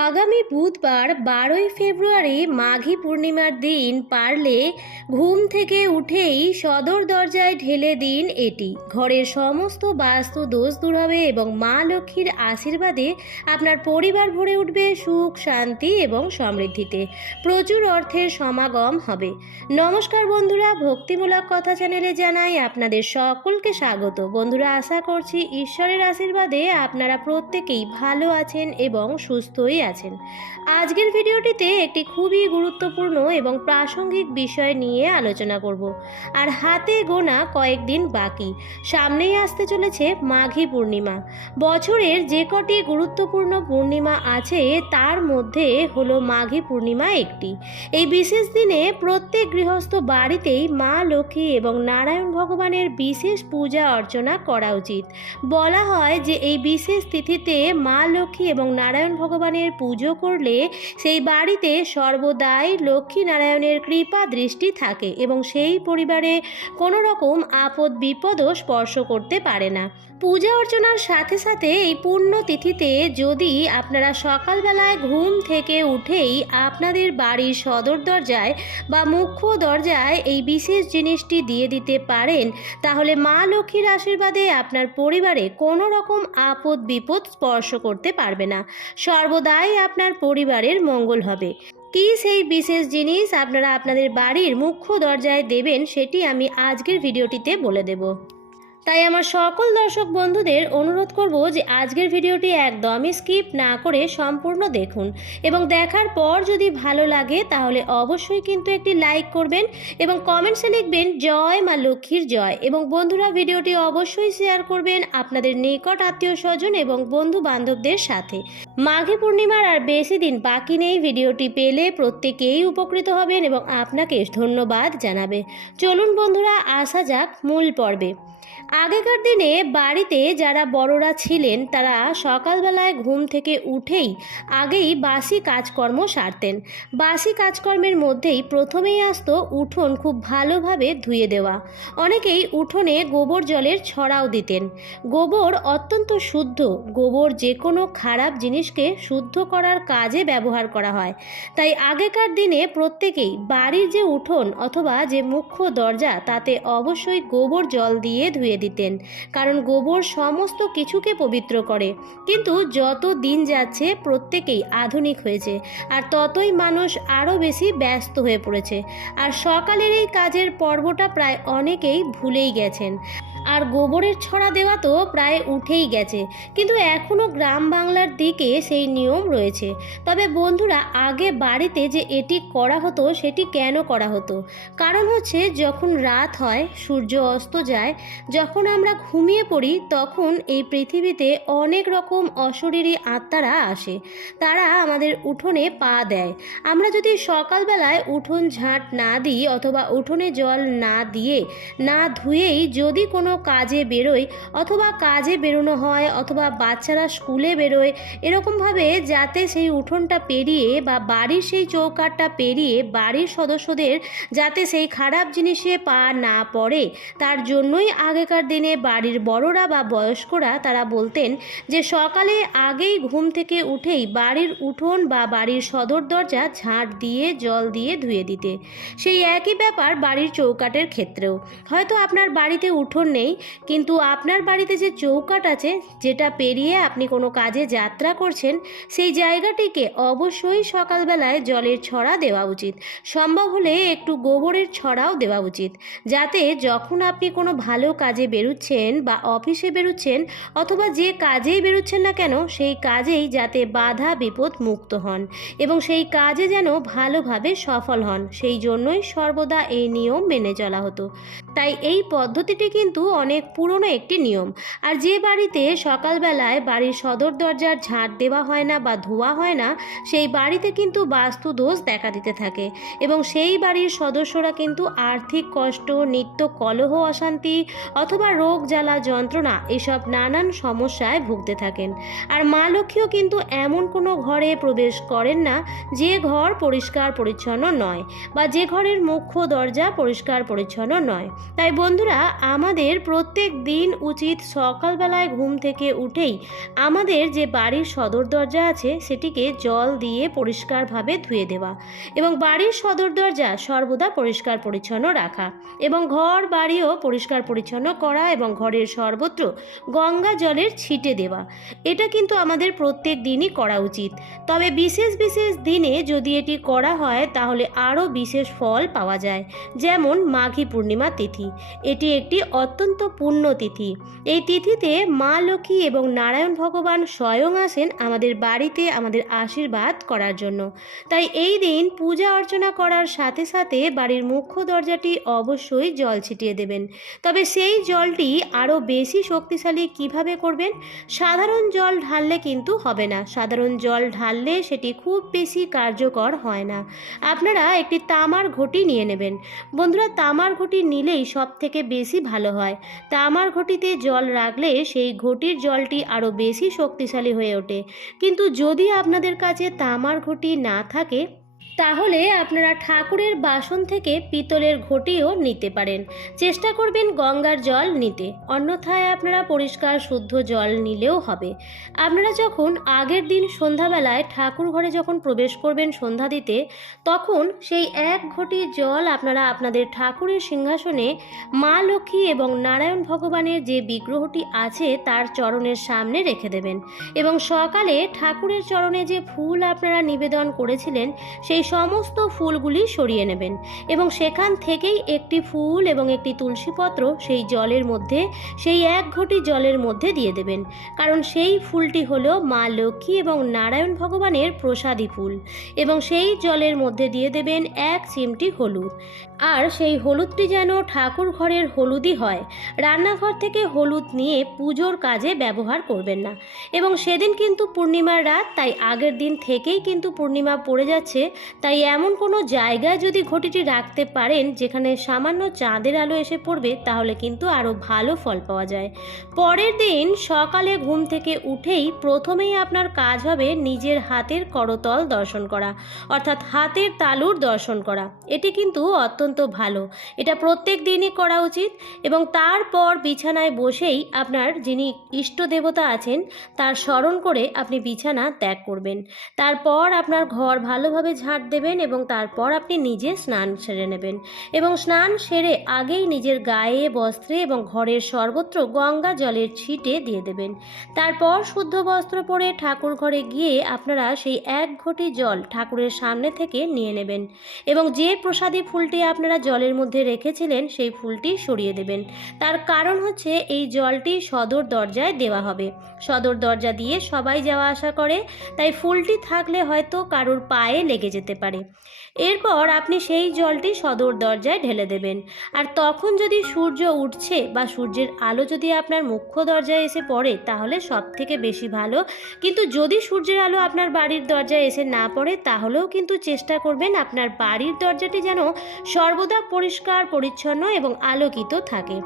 আগামী বুধবার 12ই ফেব্রুয়ারি মাঘী পূর্ণিমার দিন পারলে ঘুম থেকে উঠেই সদর দরজায় ঢেলে দিন এটি। ঘরের সমস্ত বাস্তু দোষ দূর হবে এবং মা লক্ষ্মীর আশীর্বাদে আপনার পরিবার ভরে উঠবে সুখ, শান্তি এবং সমৃদ্ধিতে। প্রচুর অর্থের সমাগম হবে। নমস্কার বন্ধুরা, ভক্তিমূলক কথা চ্যানেলে জানাই আপনাদের সকলকে স্বাগত। বন্ধুরা, আশা করছি ঈশ্বরের আশীর্বাদে আপনারা প্রত্যেকেই ভালো আছেন এবং সুস্থই আছেন। আজকের ভিডিওটিতে একটি খুবই গুরুত্বপূর্ণ এবং প্রাসঙ্গিক বিষয় নিয়ে আলোচনা করব। আর হাতে গোনা কয়েকদিন বাকি, সামনেই আসতে চলেছে মাঘী পূর্ণিমা। বছরের যে কটি গুরুত্বপূর্ণ পূর্ণিমা আছে তার মধ্যে হলো মাঘী পূর্ণিমা একটি। এই বিশেষ দিনে প্রত্যেক গৃহস্থ বাড়িতেই মা লক্ষ্মী এবং নারায়ণ ভগবানের বিশেষ পূজা অর্চনা করা উচিত। বলা হয় যে এই বিশেষ তিথিতে মা লক্ষ্মী এবং নারায়ণ ভগবানের পুজো করলে সেই বাড়িতে সর্বদাই লক্ষ্মী নারায়ণের কৃপা দৃষ্টি থাকে এবং সেই পরিবারে কোনো রকম আপদ বিপদও স্পর্শ করতে পারে না। পূজা অর্চনার সাথে সাথে এই পুণ্য তিথিতে যদি আপনারা সকালবেলায় ঘুম থেকে উঠেই আপনাদের বাড়ির সদর দরজায় বা মুখ্য দরজায় এই বিশেষ জিনিসটি দিয়ে দিতে পারেন, তাহলে মা লক্ষ্মীর আশীর্বাদে আপনার পরিবারে কোনো রকম আপদ বিপদ স্পর্শ করতে পারবে না। সর্বদাই আপনার পরিবারের মঙ্গল হবে। কি সেই বিশেষ জিনিস আপনারা আপনাদের বাড়ির মুখ্য দরজায় দেবেন সেটি আমি আজকের ভিডিওটিতে বলে দেব। তাই আমার সকল দর্শক বন্ধুদের অনুরোধ করব যে আজকের ভিডিওটি একদমই স্কিপ না করে সম্পূর্ণ দেখুন এবং দেখার পর যদি ভালো লাগে তাহলে অবশ্যই কিন্তু একটি লাইক করবেন এবং কমেন্টসে লিখবেন জয় মা লক্ষ্মীর জয়। এবং বন্ধুরা, ভিডিওটি অবশ্যই শেয়ার করবেন আপনাদের নিকট আত্মীয় স্বজন এবং বন্ধু বান্ধবদের সাথে। মাঘী পূর্ণিমার আর বেশি দিন বাকি নেই। ভিডিওটি পেলে প্রত্যেকেই উপকৃত হবেন এবং আপনাকে ধন্যবাদ জানাবে। চলুন বন্ধুরা, আসা যাক মূল পর্বে। আগেকার দিনে বাড়িতে যারা বড়রা ছিলেন তারা সকালবেলায় ঘুম থেকে উঠেই আগেই বাসি কাজকর্ম সারতেন। বাসি কাজকর্মের মধ্যেই প্রথমেই আসতো উঠোন খুব ভালোভাবে ধুয়ে দেওয়া। অনেকেই উঠোনে গোবর জলের ছড়াও দিতেন। গোবর অত্যন্ত শুদ্ধ। গোবর যে কোনো খারাপ জিনিসকে শুদ্ধ করার কাজে ব্যবহার করা হয়। তাই আগেকার দিনে প্রত্যেকেই বাড়ির যে উঠোন অথবা যে মুখ্য দরজা তাতে অবশ্যই গোবর জল দিয়ে ধুয়ে দিতেন, কারণ গোবর সমস্ত কিছুকে পবিত্র করে। কিন্তু যত দিন যাচ্ছে প্রত্যেকেই আধুনিক হয়েছে আর ততই মানুষ আরও বেশি ব্যস্ত হয়ে পড়েছে। আর সকালের এই কাজের পর্বটা প্রায় অনেকেই ভুলেই গেছেন। আর গোবরের ছড়া দেওয়া তো প্রায় উঠেই গেছে, কিন্তু এখনও গ্রাম বাংলার দিকে সেই নিয়ম রয়েছে। তবে বন্ধুরা, আগে বাড়িতে যে এটি করা হতো সেটি কেন করা হতো? কারণ হচ্ছে যখন রাত হয়, সূর্য অস্ত যায়, যখন আমরা ঘুমিয়ে পড়ি তখন এই পৃথিবীতে অনেক রকম অশরীরী আত্মারা আসে। তারা আমাদের উঠোনে পা দেয়। আমরা যদি সকালবেলায় উঠোন ঝাঁট না দিই অথবা উঠোনে জল না দিয়ে না ধুয়েই যদি কোনো কাজে বেরোই অথবা কাজে বেরোনো হয় অথবা বাচ্চারা স্কুলে বেরোয়, এরকমভাবে যাতে সেই উঠোনটা পেরিয়ে বা বাড়ির সেই চৌকাঠটা পেরিয়ে বাড়ির সদস্যদের যাতে সেই খারাপ জিনিসে পা না পড়ে, তার জন্যই আগেকার দিনে বাড়ির বড়রা বা বয়স্করা তারা বলতেন যে সকালে আগেই ঘুম থেকে উঠেই বাড়ির উঠোন বা বাড়ির সদর দরজা ঝাঁট দিয়ে জল দিয়ে ধুয়ে দিতে। সেই একই ব্যাপার বাড়ির চৌকাঠের ক্ষেত্রেও। হয়তো আপনার বাড়িতে উঠোন নেই, কিন্তু আপনার বাড়িতে যে চৌকাঠ আছে যেটা পেরিয়ে আপনি কোনো কাজে যাত্রা করছেন, সেই জায়গাটিকে অবশ্যই সকালবেলায় জলের ছড়া দেওয়া উচিত। সম্ভব হলে একটু গোবরের ছড়াও দেওয়া উচিত, যাতে যখন আপনি কোনো ভালো কাজে বেরোচ্ছেন বা অফিসে বেরোচ্ছেন অথবা যে কাজেই বেরোচ্ছেন না কেন সেই কাজেই যাতে বাধা বিপদ মুক্ত হন এবং সেই কাজে যেন ভালোভাবে সফল হন, সেই জন্যই সর্বদা এই নিয়ম মেনে চলা হতো। তাই এই পদ্ধতিটি কিন্তু অনেক পুরনো একটি নিয়ম। আর যে বাড়িতে সকালবেলায় বাড়ির সদর দরজার ঝাঁট দেওয়া হয় না বা ধোয়া হয় না, সেই বাড়িতে কিন্তু বাস্তু দোষ দেখা দিতে থাকে এবং সেই বাড়ির সদস্যরা কিন্তু আর্থিক কষ্ট, নিত্য কলহ, অশান্তি অথবা রোগ জ্বালা যন্ত্রণা এসব নানান সমস্যায় ভুগতে থাকেন। আর মা লক্ষ্মীও কিন্তু এমন কোনো ঘরে প্রবেশ করেন না যে ঘর পরিষ্কার পরিচ্ছন্ন নয় বা যে ঘরের মুখ্য দরজা পরিষ্কার পরিচ্ছন্ন নয়। তাই বন্ধুরা, আমাদের প্রত্যেক দিন উচিত সকালবেলায় ঘুম থেকে উঠেই আমাদের যে বাড়ির সদর দরজা আছে সেটিকে জল দিয়ে পরিষ্কারভাবে ধুয়ে দেওয়া এবং বাড়ির সদর দরজা সর্বদা পরিষ্কার পরিচ্ছন্ন রাখা এবং ঘর বাড়িও পরিষ্কার পরিচ্ছন্ন করা এবং ঘরের সর্বত্র গঙ্গা জলের ছিটে দেওয়া। এটা কিন্তু আমাদের প্রত্যেক দিনই করা উচিত। তবে বিশেষ বিশেষ দিনে যদি এটি করা হয় তাহলে আরও বিশেষ ফল পাওয়া যায়। যেমন মাঘী পূর্ণিমা তিথি, এটি একটি অত্যন্ত পুণ্য তিথি। এই তিথিতে মা লক্ষ্মী এবং নারায়ণ ভগবান স্বয়ং আসেন আমাদের বাড়িতে আমাদের আশীর্বাদ করার জন্য। তাই এই দিন পূজা অর্চনা করার সাথে সাথে বাড়ির মুখ্য দরজাটি অবশ্যই জল ছিটিয়ে দেবেন। তবে সেই জলটি আরও বেশি শক্তিশালী কিভাবে করবেন? সাধারণ জল ঢাললে কিন্তু হবে না। সাধারণ জল ঢাললে সেটি খুব বেশি কার্যকর হয় না। আপনারা একটি তামার ঘটি নিয়ে নেবেন। বন্ধুরা, তামার ঘটি নিলেই সব থেকে বেশি ভালো হয়। তামার ঘটিতে জল রাখলে সেই ঘটির জলটি আরও বেশি শক্তিশালী হয়ে ওঠে। কিন্তু যদি আপনাদের কাছে তামার ঘটি না থাকে তাহলে আপনারা ঠাকুরের বাসন থেকে পিতলের ঘটিও নিতে পারেন। চেষ্টা করবেন গঙ্গার জল নিতে, অন্যথায় আপনারা পরিষ্কার শুদ্ধ জল নিলেও হবে। আপনারা যখন আগের দিন সন্ধ্যাবেলায় ঠাকুর ঘরে যখন প্রবেশ করবেন সন্ধ্যা দিতে, তখন সেই এক ঘটি জল আপনারা আপনাদের ঠাকুরের সিংহাসনে মা লক্ষ্মী এবং নারায়ণ ভগবানের যে বিগ্রহটি আছে তার চরণের সামনে রেখে দেবেন এবং সকালে ঠাকুরের চরণে যে ফুল আপনারা নিবেদন করেছিলেন সেই সমস্ত ফুলগুলি সরিয়ে নেবেন এবং সেখান থেকেই একটি ফুল এবং একটি তুলসীপত্র সেই জলের মধ্যে, সেই এক ঘটি জলের মধ্যে দিয়ে দেবেন। কারণ সেই ফুলটি হলো মা লক্ষ্মী এবং নারায়ণ ভগবানের প্রসাদী ফুল এবং সেই জলের মধ্যে দিয়ে দেবেন এক চিমটি হলুদ। আর সেই হলুদটি যেন ঠাকুর ঘরের হলুদই হয়। রান্নাঘর থেকে হলুদ নিয়ে পুজোর কাজে ব্যবহার করবেন না। এবং সেদিন কিন্তু পূর্ণিমার রাত, তাই আগের দিন থেকেই কিন্তু পূর্ণিমা পড়ে যাচ্ছে। তাই এমন কোনো জায়গায় যদি ঘটিটি রাখতে পারেন যেখানে সামান্য চাঁদের আলো এসে পড়বে, তাহলে কিন্তু আরও ভালো ফল পাওয়া যায়। পরের দিন সকালে ঘুম থেকে উঠেই প্রথমেই আপনার কাজ হবে নিজের হাতের করতল দর্শন করা, অর্থাৎ হাতের তালুর দর্শন করা। এটি কিন্তু অত্যন্ত ভালো, এটা প্রত্যেক দিনই করা উচিত। এবং তারপর বিছানায় বসেই আপনার যিনি ইষ্ট দেবতা আছেন তার স্মরণ করে আপনি বিছানা ত্যাগ করবেন। তারপর আপনার ঘর ভালোভাবে ঝাঁট দেবেন এবং তারপর আপনি নিজে স্নান সেরে নেবেন এবং স্নান সেরে আগেই নিজের গায়ে, বস্ত্রে এবং ঘরের সর্বত্র গঙ্গা জলের ছিটে দিয়ে দেবেন। তারপর শুদ্ধ বস্ত্র পরে ঠাকুর ঘরে গিয়ে আপনারা সেই এক ঘটি জল ঠাকুরের সামনে থেকে নিয়ে নেবেন এবং যে প্রসাদী ফুলটি আপনারা জলের মধ্যে রেখেছিলেন সেই ফুলটি সরিয়ে দেবেন। তার কারণ হচ্ছে এই জলটি সদর দরজায় দেওয়া হবে। সদর দরজা দিয়ে সবাই যাওয়া আসা করে, তাই ফুলটি থাকলে হয়তো কারোর পায়ে লেগে যেতে পারে। এরপর আপনি সেই জলটি সদর দরজায় ঢেলে দেবেন। আর তখন যদি সূর্য উঠছে বা সূর্যের আলো যদি আপনার মুখ্য দরজায় এসে পড়ে তাহলে সব থেকে বেশি ভালো। কিন্তু যদি সূর্যের আলো আপনার বাড়ির দরজায় এসে না পড়ে তাহলেও কিন্তু চেষ্টা করবেন আপনার বাড়ির দরজাটি যেন সর্বদা পরিষ্কার পরিচ্ছন্ন এবং আলোকিত থাকে।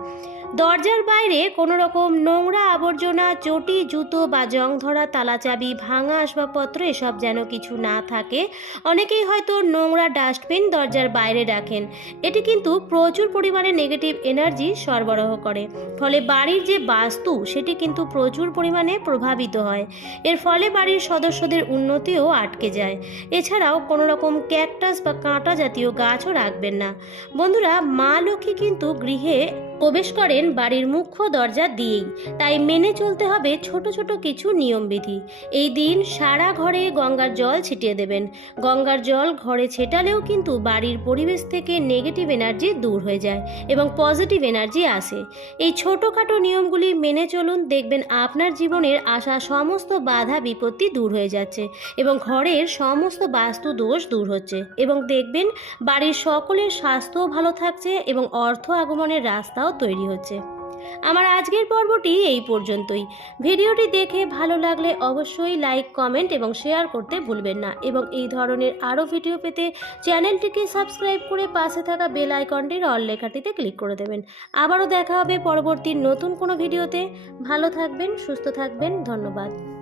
দরজার বাইরে কোনো রকম নোংরা আবর্জনা, চটি, জুতো বা জং ধরা তালা, চাবি, ভাঙা আসবাবপত্র এসব যেন কিছু না থাকে। অনেকেই হয়তো নোংরা ডাস্টবিন দরজার বাইরে রাখেন। এটি কিন্তু প্রচুর পরিমাণে নেগেটিভ এনার্জি সরবরাহ করে, ফলে বাড়ির যে বাস্তু সেটি কিন্তু প্রচুর পরিমাণে প্রভাবিত হয়। এর ফলে বাড়ির সদস্যদের উন্নতিও আটকে যায়। এছাড়াও কোনো রকম ক্যাকটাস বা কাঁটা জাতীয় গাছও রাখবেন না। বন্ধুরা, মা লক্ষ্মী কিন্তু গৃহে প্রবেশ করেন বাড়ির মুখ্য দরজা দিয়েই, তাই মেনে চলতে হবে ছোট ছোট কিছু নিয়মবিধি। এই দিন সারা ঘরে গঙ্গার জল ছিটিয়ে দেবেন। গঙ্গার জল ঘরে ছেটালেও কিন্তু বাড়ির পরিবেশ থেকে নেগেটিভ এনার্জি দূর হয়ে যায় এবং পজিটিভ এনার্জি আসে। এই ছোটোখাটো নিয়মগুলি মেনে চলুন, দেখবেন আপনার জীবনের আসা সমস্ত বাধা বিপত্তি দূর হয়ে যাচ্ছে এবং ঘরের সমস্ত বাস্তু দোষ দূর হচ্ছে এবং দেখবেন বাড়ির সকলের স্বাস্থ্যও ভালো থাকছে এবং অর্থ আগমনের রাস্তাও তৈরি হচ্ছে। আমার আজকের পর্বটি এই পর্যন্তই। ভিডিওটি দেখে ভালো লাগলে অবশ্যই লাইক, কমেন্ট এবং শেয়ার করতে ভুলবেন না এবং এই ধরনের আরও ভিডিও পেতে চ্যানেলটিকে সাবস্ক্রাইব করে পাশে থাকা বেল আইকনটির অল লেখাটিতে ক্লিক করে দেবেন। আবারও দেখা হবে পরবর্তী নতুন কোনো ভিডিওতে। ভালো থাকবেন, সুস্থ থাকবেন। ধন্যবাদ।